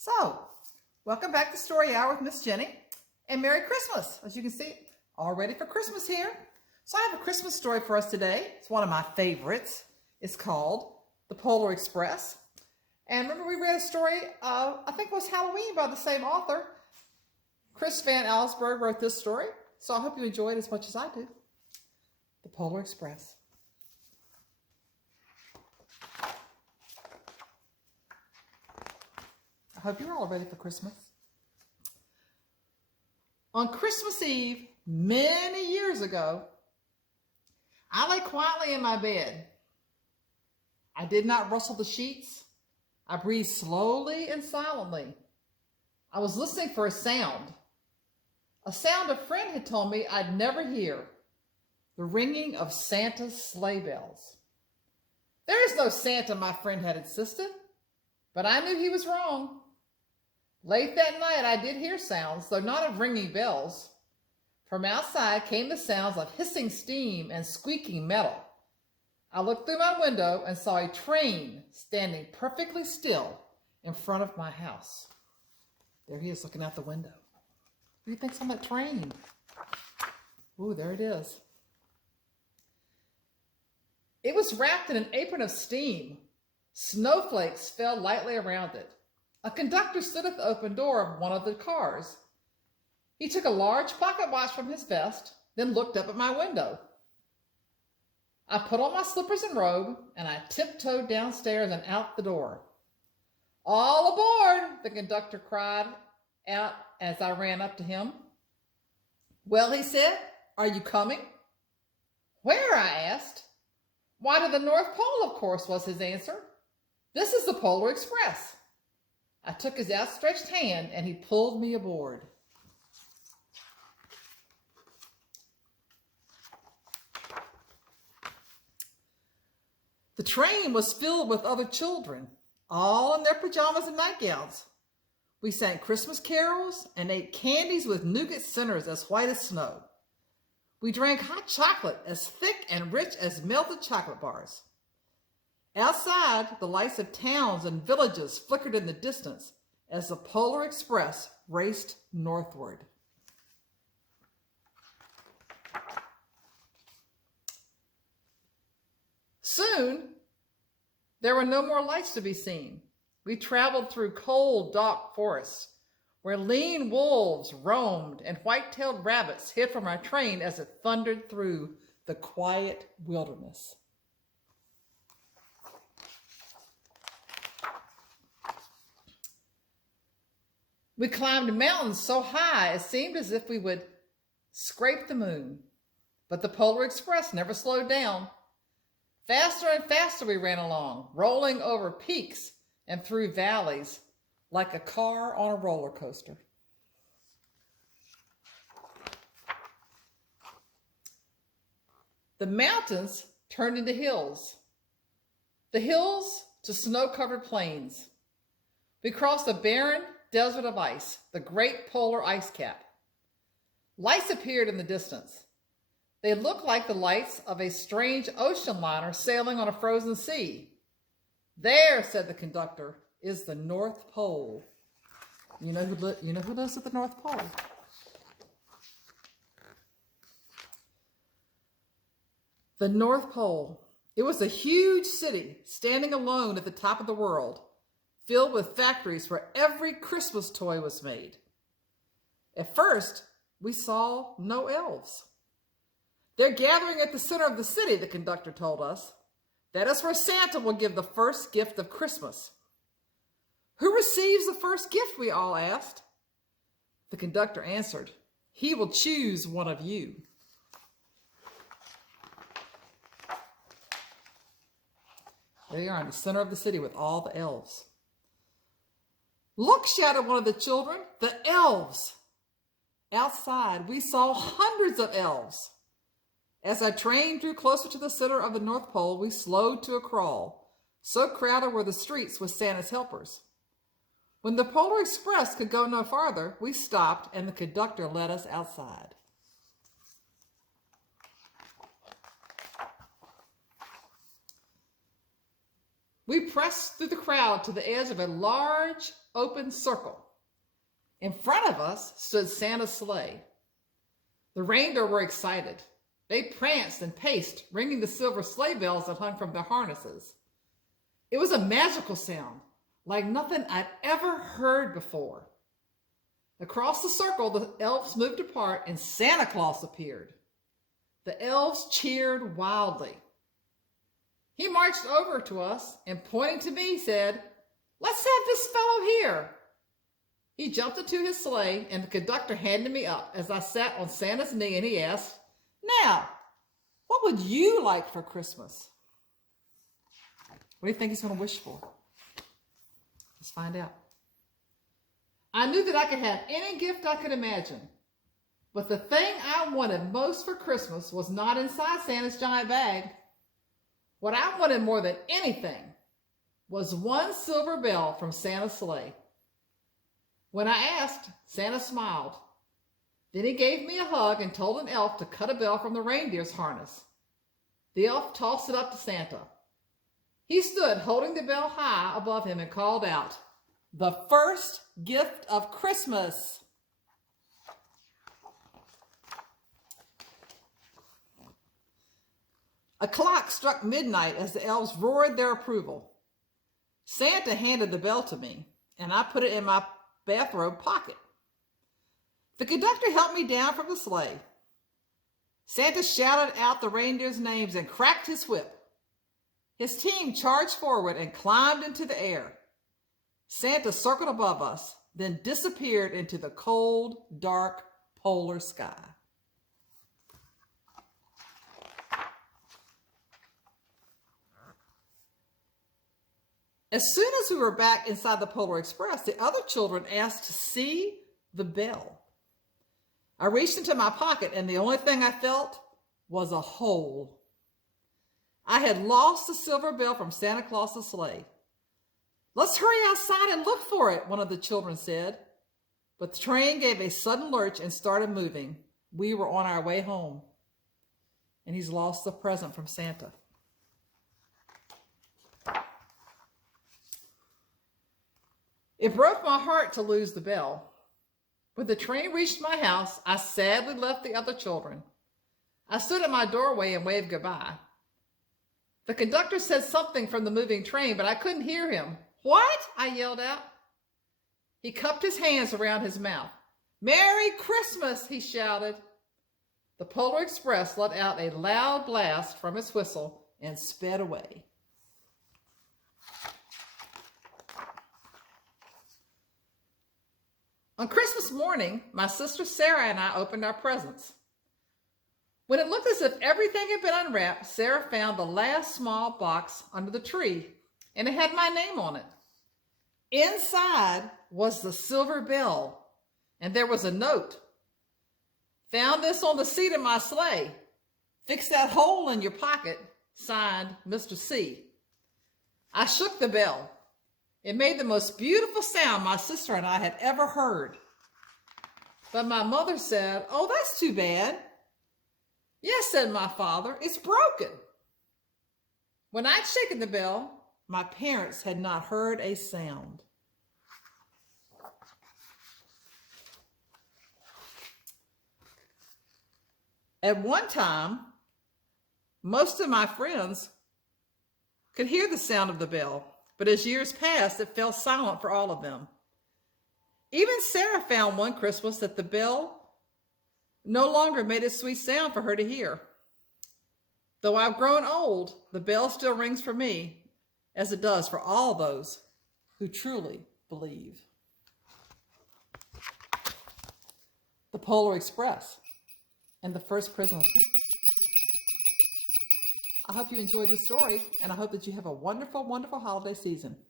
So, welcome back to Story Hour with Miss Jenny, and Merry Christmas. As you can see, all ready for Christmas here. So I have a Christmas story for us today. It's one of my favorites. It's called The Polar Express. And remember we read a story, I think it was Halloween, by the same author. Chris Van Allsburg wrote this story, so I hope you enjoy it as much as I do. The Polar Express. I hope you're all ready for Christmas. On Christmas Eve, many years ago, I lay quietly in my bed. I did not rustle the sheets. I breathed slowly and silently. I was listening for a sound a friend had told me I'd never hear, the ringing of Santa's sleigh bells. There is no Santa, my friend had insisted, but I knew he was wrong. Late that night, I did hear sounds, though not of ringing bells. From outside came the sounds of hissing steam and squeaking metal. I looked through my window and saw a train standing perfectly still in front of my house. There he is looking out the window. Who do you think's on that train? Ooh, there it is. It was wrapped in an apron of steam. Snowflakes fell lightly around it. A conductor stood at the open door of one of the cars. He took a large pocket watch from his vest, then looked up at my window. I put on my slippers and robe, and I tiptoed downstairs and out the door. "All aboard!" the conductor cried out as I ran up to him. "Well," he said, "are you coming?" "Where?" I asked. "Why, to the North Pole, of course," was his answer. "This is the Polar Express." I took his outstretched hand and he pulled me aboard. The train was filled with other children, all in their pajamas and nightgowns. We sang Christmas carols and ate candies with nougat centers as white as snow. We drank hot chocolate as thick and rich as melted chocolate bars. Outside, the lights of towns and villages flickered in the distance as the Polar Express raced northward. Soon, there were no more lights to be seen. We traveled through cold, dark forests, where lean wolves roamed and white-tailed rabbits hid from our train as it thundered through the quiet wilderness. We climbed mountains so high it seemed as if we would scrape the moon. But the Polar Express never slowed down. Faster and faster we ran along, rolling over peaks and through valleys like a car on a roller coaster. The mountains turned into hills, the hills to snow-covered plains. We crossed a barren desert of ice, the great polar ice cap. Lights appeared in the distance. They looked like the lights of a strange ocean liner sailing on a frozen sea. "There," said the conductor, "is the North Pole." You know who lives at the North Pole? The North Pole. It was a huge city standing alone at the top of the world, filled with factories where every Christmas toy was made. At first, we saw no elves. "They're gathering at the center of the city," the conductor told us. "That is where Santa will give the first gift of Christmas." "Who receives the first gift?" we all asked. The conductor answered, "He will choose one of you." There they are in the center of the city with all the elves. "Look," shouted one of the children, "the elves!" Outside, we saw hundreds of elves. As our train drew closer to the center of the North Pole, we slowed to a crawl. So crowded were the streets with Santa's helpers. When the Polar Express could go no farther, we stopped and the conductor led us outside. We pressed through the crowd to the edge of a large open circle. In front of us stood Santa's sleigh. The reindeer were excited. They pranced and paced, ringing the silver sleigh bells that hung from their harnesses. It was a magical sound, like nothing I'd ever heard before. Across the circle, the elves moved apart and Santa Claus appeared. The elves cheered wildly. He marched over to us and, pointing to me, said, "Let's have this fellow here." He jumped into his sleigh and the conductor handed me up as I sat on Santa's knee, and he asked, "Now, what would you like for Christmas?" What do you think he's going to wish for? Let's find out. I knew that I could have any gift I could imagine, but the thing I wanted most for Christmas was not inside Santa's giant bag. What I wanted more than anything was one silver bell from Santa's sleigh. When I asked, Santa smiled. Then he gave me a hug and told an elf to cut a bell from the reindeer's harness. The elf tossed it up to Santa. He stood holding the bell high above him and called out, "The first gift of Christmas." A clock struck midnight as the elves roared their approval. Santa handed the bell to me, and I put it in my bathrobe pocket. The conductor helped me down from the sleigh. Santa shouted out the reindeer's names and cracked his whip. His team charged forward and climbed into the air. Santa circled above us, then disappeared into the cold, dark polar sky. As soon as we were back inside the Polar Express, the other children asked to see the bell. I reached into my pocket, and the only thing I felt was a hole. I had lost the silver bell from Santa Claus's sleigh. "Let's hurry outside and look for it," one of the children said. But the train gave a sudden lurch and started moving. We were on our way home. And he's lost the present from Santa. It broke my heart to lose the bell. When the train reached my house, I sadly left the other children. I stood at my doorway and waved goodbye. The conductor said something from the moving train, but I couldn't hear him. "What?" I yelled out. He cupped his hands around his mouth. "Merry Christmas," he shouted. The Polar Express let out a loud blast from its whistle and sped away. On Christmas morning, my sister Sarah and I opened our presents. When it looked as if everything had been unwrapped, Sarah found the last small box under the tree, and it had my name on it. Inside was the silver bell, and there was a note. "Found this on the seat of my sleigh. Fix that hole in your pocket. Signed, Mr. C." I shook the bell. It made the most beautiful sound my sister and I had ever heard. But my mother said, "Oh, that's too bad." "Yes," said my father, "it's broken." When I'd shaken the bell, my parents had not heard a sound. At one time, most of my friends could hear the sound of the bell. But as years passed, it fell silent for all of them. Even Sarah found one Christmas that the bell no longer made a sweet sound for her to hear. Though I've grown old, the bell still rings for me, as it does for all those who truly believe. The Polar Express and the First Prison of Christmas. I hope you enjoyed the story, and I hope that you have a wonderful, wonderful holiday season.